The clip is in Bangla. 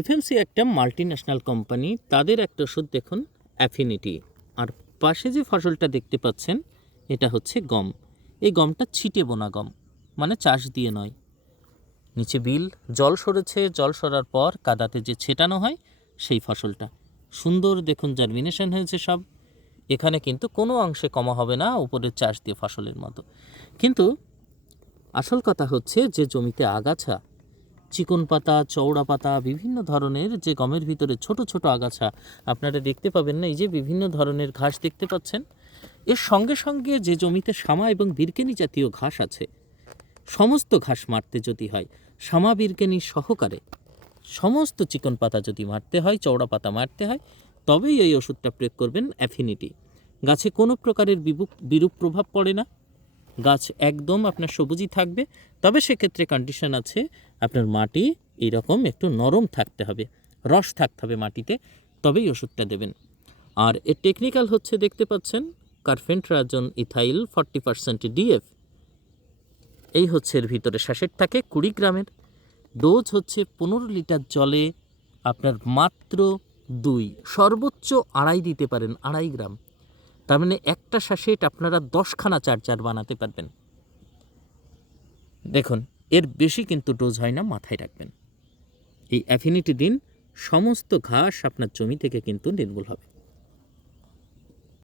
এফএমসি একটা মাল্টিন্যাশনাল কোম্পানি, তাদের একটা ওষুধ দেখুন অ্যাফিনিটি। আর পাশে যে ফসলটা দেখতে পাচ্ছেন এটা হচ্ছে গম। এই গমটা ছিটে বোনা গম, মানে চাষ দিয়ে নয়। নিচে বিল, জল সরেছে, জল সরার পর কাদাতে যে ছেটানো হয় সেই ফসলটা। সুন্দর দেখুন জার্মিনেশন হয়েছে সব। এখানে কিন্তু কোনো অংশে কমা হবে না উপরের চাষ দিয়ে ফসলের মতো। কিন্তু আসল কথা হচ্ছে যে জমিতে আগাছা, চিকন পাতা, চওড়া পাতা, বিভিন্ন ধরনের যে গমের ভিতরে ছোট ছোট আগাছা আপনারা দেখতে পাবেন না, এই যে বিভিন্ন ধরনের ঘাস দেখতে পাচ্ছেন, এর সঙ্গে সঙ্গে যে জমিতে শামা এবং বিরকেনি জাতীয় ঘাস আছে, সমস্ত ঘাস মারতে যদি হয়, শামা বিরকেনি সহকারে সমস্ত চিকন পাতা যদি মারতে হয়, চওড়া পাতা মারতে হয়, তবেই এই ওষুধটা প্রয়োগ করবেন অ্যাফিনিটি। গাছে কোনো প্রকারের বিরূপ প্রভাব পড়ে না, গাছ একদম আপনার সবুজই থাকবে। তবে সেক্ষেত্রে কন্ডিশন আছে, আপনার মাটি এইরকম একটু নরম থাকতে হবে, রস থাকতে হবে মাটিতে, তবেই ওষুধটা দেবেন। আর এর টেকনিক্যাল হচ্ছে দেখতে পাচ্ছেন কার্ফেন্ট্রাজন ইথাইল 40% ডিএফ। এই হচ্ছে এর ভিতরে স্যাশেট থাকে 20 গ্রামের। ডোজ হচ্ছে 15 লিটার জলে আপনার মাত্র 2, সর্বোচ্চ 2.5 দিতে পারেন, 2.5 গ্রাম। তার মানে একটা স্যাশেট আপনারা 10খানা চার্জার বানাতে পারবেন। দেখুন, এর বেশি কিন্তু ডোজ হয় না, মাথায় রাখবেন। এই অ্যাফিনিটি দিন, সমস্ত ঘাস আপনার জমি থেকে কিন্তু নির্মূল হবে।